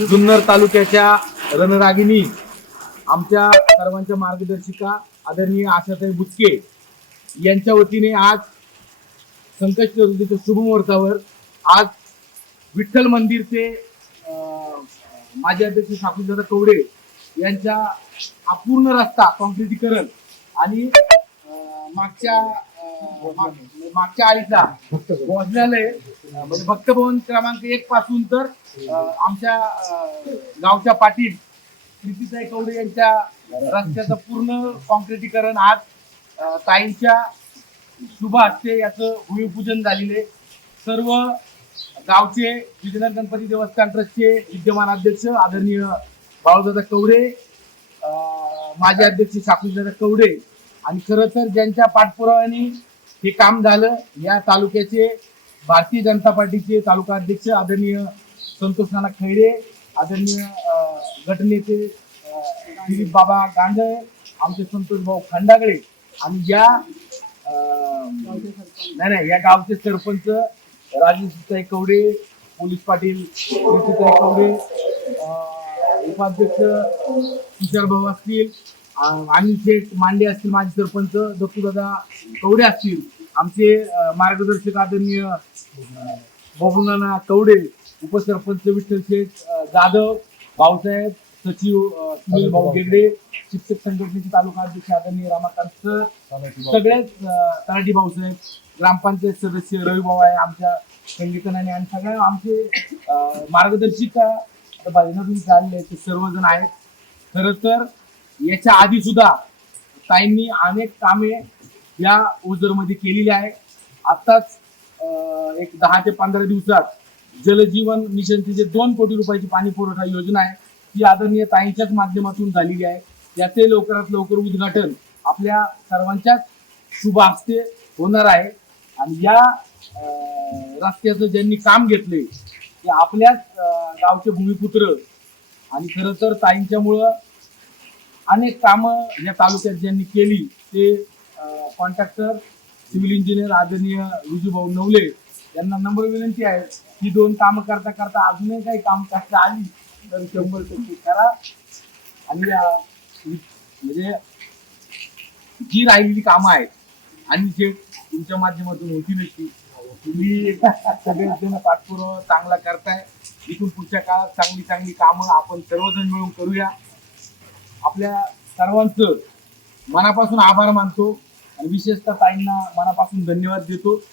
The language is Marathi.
जुन्नर तालुक्याच्या रणरागिणी आमच्या सर्वांच्या मार्गदर्शिका आदरणीय आशाताई बुचके यांच्या वतीने आज संकष्ट चतुर्थीच्या शुभमुहूर्तावर आज विठ्ठल मंदिरचे माजी अध्यक्ष शाकुदादा कवडे यांच्या अपूर्ण रस्ता कॉन्क्रिटीकरण आणि मागच्या मागच्या आळीचा भोजनालय अं, म्हणजे भक्तभवन क्रमांक एक पासून तर आमच्या गावच्या पाटील प्रीतीताई कवडे यांच्या रस्त्याचं पूर्ण कॉन्क्रिटीकरण आज ताईंच्या शुभ हस्ते याचं भूमिपूजन झालेले सर्व गावचे विजयनगर गणपती देवस्थान ट्रस्टचे विद्यमान अध्यक्ष आदरणीय बाळूदादा कवडे अं, माजी अध्यक्ष शाकुदादा कवडे आणि खरं तर ज्यांच्या पाठपुराव्याने हे काम झालं. या तालुक्याचे भारतीय जनता पार्टीचे तालुका अध्यक्ष आदरणीय संतोष नाना खैरे आदरणीय गटनेते दिलीप बाबा गांधळे आमचे संतोष भाऊ खंडागळे आणि या नाही नाही या गावचे सरपंच राजेशताई कवडे पोलीस पाटील प्रीतीताई कवडे उपाध्यक्ष तुषार भाऊ असतील अनिल शेठ मांडे असतील माजी सरपंच दत्तूदादा कवडे असतील आमचे मार्गदर्शक आदरणीय बबुनाना कवडे उपसरपंच विठ्ठल शेठ जाधव भाऊसाहेब सचिव सुनील भाऊ गेगडे शिक्षक संघटनेचे तालुका अध्यक्ष आदरणीय रामाकांत सर सगळेच अं, तलाठी भाऊसाहेब ग्रामपंचायत सदस्य रवी भाऊ आहे आमच्या संघटनाने आणि सगळ्या आमचे मार्गदर्शिका भजनातून चालले ते सर्वजण आहेत. खरं तर याच्या आधी सुद्धा ताईंनी अनेक कामे या ओझरमध्ये केलेली आहे. आत्ताच एक दहा ते पंधरा दिवसात जलजीवन मिशनची जे दोन कोटी रुपयाची पाणी पुरवठा योजना आहे ती आदरणीय ताईंच्याच माध्यमातून झालेली आहे. याचे लवकरात लवकर उद्घाटन आपल्या सर्वांच्याच शुभ हस्ते होणार आहे. आणि या रस्त्याचं ज्यांनी काम घेतले ते आपल्याच गावचे भूमिपुत्र. आणि खरं तर ताईंच्यामुळं अनेक कामं या तालुक्यात ज्यांनी केली ते कॉन्ट्रॅक्टर सिव्हिल इंजिनियर आदरणीय विजूभाऊ नवले यांना नम्र विनंती आहे ही दोन कामं करता करता अजूनही काही काम करता आली तर शंभर टक्के करा. आणि म्हणजे जी राहिलेली कामं आहेत आणि जे तुमच्या माध्यमातून होती नसती तुम्ही सगळे पाठपुरावा चांगला करताय. इथून पुढच्या काळात चांगली चांगली कामं आपण सर्वजण मिळून करूया. आपल्या सर्वांचं मनापासून आभार मानतो आणि विशेषतः ताईंना मनापासून धन्यवाद देतो.